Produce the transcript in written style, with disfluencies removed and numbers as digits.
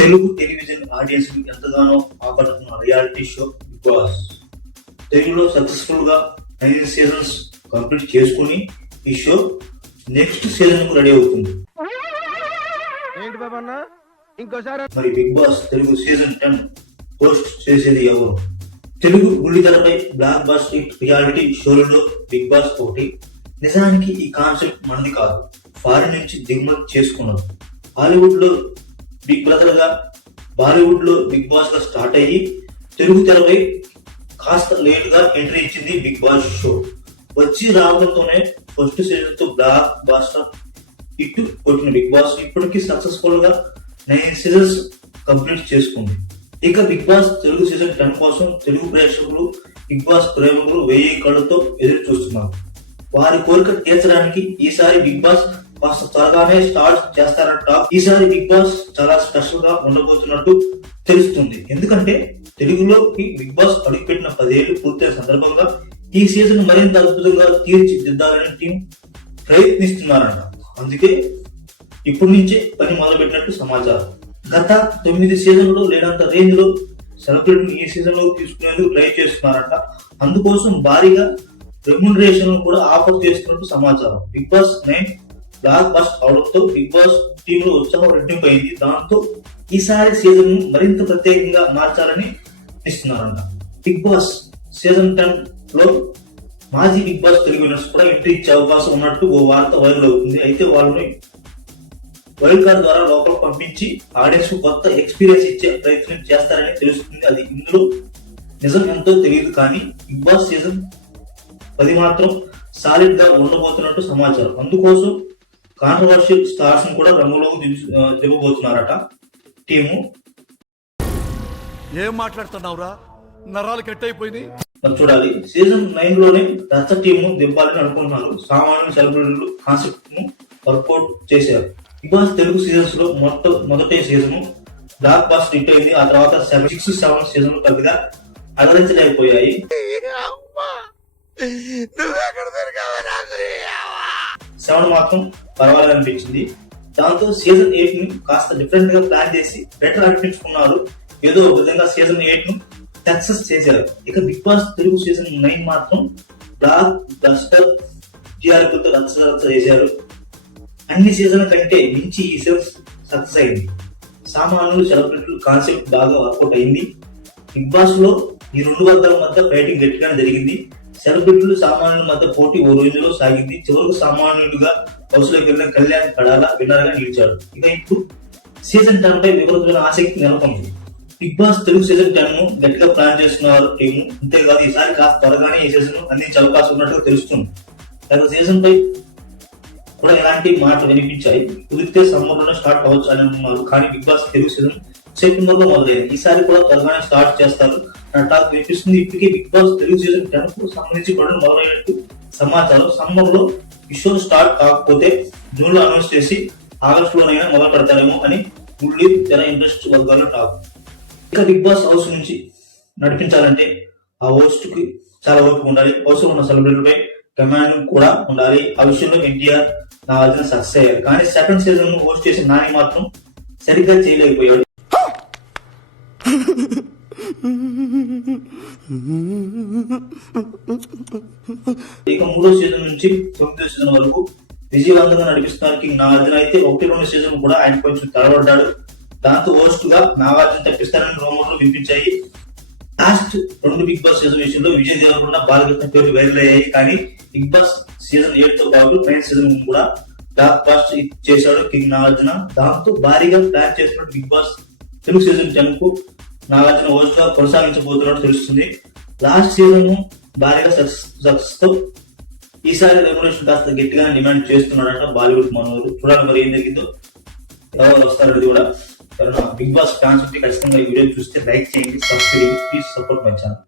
Telugu television audience కి ఎంతగానో ఆకట్టుకున్న రియాలిటీ షో బిగ్ బాస్ తెలుగులో సక్సెస్ఫుల్ గా 9 సీజన్స్ కంప్లీట్ చేసుకుని ఈ షో నెక్స్ట్ సీజన్ కు రెడీ అవుతుంది. మరి Bigg Boss Telugu season 10 host చేసేది ఎవరు? తెలుగు బుల్లితెరపై బ్లాక్ బాస్టర్ రియాలిటీ షోలలో బిగ్ బాస్ ఒకటి. నిజానికి ఈ కాన్సెప్ట్ మనది కాదు, ఫారిన్ నుంచి దిగుమతి చేసుకున్నది. హాలీవుడ్ లో బిగ్ బ్రదర్ గా, బాలీవుడ్ లో బిగ్ బాస్ గా స్టార్ట్ అయ్యి తెలుగు తెరపై కాస్త లేట్ గా ఎంట్రీ ఇచ్చింది బిగ్ బాస్ షో. వచ్చి రావడంతోనే ఫస్ట్ సీజన్ తో బ్లాక్ బాస్టర్ హిట్ కొట్టిన బిగ్ బాస్ ఇప్పటికీ సక్సెస్ఫుల్ గా 9 సీజన్స్ కంప్లీట్ చేసుకుంది. ఇక బిగ్ బాస్ తెలుగు సీజన్ 10 కోసం తెలుగు ప్రేక్షకులు, బిగ్ బాస్ ప్రేమికులు 1000 కళ్ళతో ఎదురు చూస్తున్నారు. వారి కోరిక తీర్చడానికి ఈసారి బిగ్ బాస్ కాస్త త్వరగానే స్టార్ట్ చేస్తారంట. ఈసారి బిగ్ బాస్ చాలా స్పెషల్ గా ఉండబోతున్నట్టు తెలుస్తుంది. ఎందుకంటే తెలుగులోకి బిగ్ బాస్ అడుగుపెట్టిన 10 ఏళ్లు పూర్తయిన సందర్భంగా ఈ సీజన్ మరింత అద్భుతంగా తీర్చిదిద్దాలని టీం ప్రయత్నిస్తున్నారంట. అందుకే ఇప్పటి నుంచే పని మొదలుపెట్టినట్టు సమాచారం. గత 9 సీజన్లో లేనంత రేంజ్ లో సెలబ్రిటీని ఈ సీజన్ లో తీసుకునేందుకు ట్రై చేస్తున్నారంట. అందుకోసం భారీగా రెమ్యునరేషన్ కూడా ఆఫర్ చేస్తున్నట్టు సమాచారం. బిగ్ బాస్ 9 బ్లాక్ బస్ట్ అవడంతో బిగ్ బాస్ టీమ్ లో ఉత్సాహం రెట్టింపైంది. దాంతో ఈసారి సీజన్ ను మరింత ప్రత్యేకంగా మార్చాలని ఇస్తున్నారంట. బిగ్ బాస్ సీజన్ 10 లో మాజీ బిగ్ బాస్ తెలుగు విన్నర్స్ కూడా ఎంట్రీ ఇచ్చే అవకాశం ఉన్నట్టు ఓ వార్త వైరల్ అవుతుంది. అయితే వాళ్ళని వైల్డ్ కార్డ్ ద్వారా లోపల పంపించి ఆడియన్స్ కు కొత్త ఎక్స్పీరియన్స్ ఇచ్చే ప్రయత్నం చేస్తారని తెలుస్తుంది. అది ఇందులో నిజం ఎంతో తెలియదు, కానీ బిగ్ బాస్ సీజన్ 10 మాత్రం సాలిడ్ గా ఉండబోతున్నట్టు సమాచారం. అందుకోసం కాంట్రవర్షియల్ స్టార్స్ ను కూడా రంగంలోకి దిగబోతున్నారట టీము. ఏం మాట్లాడుతున్నావురా, నరాలు కట్ అయిపోయింది. చూడాలి. సీజన్ 9 లోనే రచ్చ టీమ్ ను దింపాలని అనుకుంటున్నారు. సామాన్య సెలబ్రిటీలు కాన్సెప్ట్ ను వర్కౌట్ చేశారు. బిగ్ బాస్ తెలుగు సీజన్స్ లో మొదటి సీజన్ బ్లాక్ బాస్టర్ హిట్ అయింది. ఆ తర్వాత 6, 7 సీజన్ పెద్దగా అలరించలేకపోయాయి. 7 మాత్రం పర్వాలేదు అనిపించింది. దాంతో సీజన్ 8 ని కాస్త డిఫరెంట్ గా ప్లాన్ చేసి బెటర్ అనిపించుకున్నారు. ఏదో ఒక విధంగా సీజన్ 8 ను సక్సెస్ చేశారు. ఇక బిగ్ బాస్ తెలుగు సీజన్ 9 మాత్రం బ్లాక్ బస్టర్ టీఆర్పీతో రచ్చ చేశారు. అన్ని సీజన్ కంటే మించి ఈ సీజన్ సక్సెస్ అయింది. సామాన్యులు, సెలబ్రిటీలు కాన్సెప్ట్ బాగా వర్కౌట్ అయింది. బిగ్ బాస్ లో ఈ 2 వర్గాల మధ్య ఫైటింగ్ గట్టిగానే జరిగింది. సెలబ్రిటీలు, సామాన్యుల మధ్య పోటీ ఓ రోజులో సాగింది. చివరకు సామాన్యులుగా హౌస్లోకి వెళ్ళిన కళ్యాణ్ కడాల విన్నర్ గా నిలిచాడు. ఇక ఇప్పుడు సీజన్ 10 పై విపరీతమైన ఆసక్తి నెలకొంది. బిగ్ బాస్ తెలుగు సీజన్ 10 ను గట్టిగా ప్లాన్ చేస్తున్నారు టీము. అంతేకాదు ఈసారి కాస్త త్వరగానే ఈ సీజన్ అందించే అవకాశం ఉన్నట్టుగా తెలుస్తుంది. గత సీజన్ పై కూడా ఎలాంటి మాటలు వినిపించాయి. కుదిరితే సమ్మర్ లోనే స్టార్ట్ అవ్వచ్చు అని అంటున్నారు. కానీ Bigg Boss Telugu season September లో మొదలైంది. ఈసారి కూడా త్వరగానే స్టార్ట్ చేస్తారు అన్న టాక్ వినిపిస్తుంది. ఇప్పటికే బిగ్ బాస్ తెలుగు సీజన్ 10 కు సంబంధించి కూడా మొదలైనట్టు సమాచారం. సమ్మర్ లో ఈ షో స్టార్ట్ కాకపోతే జూన్ లో అనౌన్స్ చేసి ఆగస్టు లోనైనా మొదలు పెడతారేమో అని బుల్లి తెర ఇండస్ట్రీ వర్గాల్లో టాక్. ఇక బిగ్ బాస్ హౌస్ నుంచి నడిపించాలంటే ఆ హోస్ట్ కి చాలా ఓపిక ఉండాలి. హౌస్ లో ఉన్న సెలబ్రిటీలపై కమాండ్ కూడా ఉండాలి. ఆ విషయంలో ఎన్టీఆర్, నాగార్జున సక్సెస్ అయ్యారు. కానీ సెకండ్ సీజన్ హోస్ట్ చేసిన నాని మాత్రం సరిగ్గా చేయలేకపోయాడు. ఇక 3వ సీజన్ నుంచి 9వ సీజన్ వరకు విజయవంతంగా నడిపిస్తున్నారు కింగ్ నాగార్జున. అయితే 1, 2 సీజన్ కూడా ఆయన కొంచెం తడబడ్డాడు. దాంతో హోస్ట్ గా నాగార్జున తప్పిస్తారని రూమర్లు వినిపించాయి. లాస్ట్ 2 బిగ్ బాస్ సీజన్ విషయంలో విజయ్ దేవరకొండ, బాలకృష్ణ పేర్లు వైరల్ అయ్యాయి. కానీ బిగ్ బాస్ సీజన్ 8 తో పాటు 9 సీజన్ కూడా బ్లాక్ బాస్టర్ చేశాడు కింగ్ నాగార్జున. దాంతో భారీగా ప్లాన్ చేసినట్టు బిగ్ బాస్ తెలుగు సీజన్ 10 కు నాగార్జున హోస్ట్ గా కొనసాగించబోతున్నట్టు తెలుస్తుంది. లాస్ట్ సీజన్ భారీగా సక్సెస్ తో ఈసారి రెమ్యునరేషన్ కాస్త గట్టిగానే డిమాండ్ చేస్తున్నాడట బాలీవుడ్ మనోరు. చూడాలి మరి ఏం జరిగిందో, ఎవరు వస్తారనేది కూడా. బిగ్ బాస్ ఫ్యాన్స్ ఖచ్చితంగా ఈ వీడియో చూస్తే లైక్ చేయండి, subscribe, please support my channel.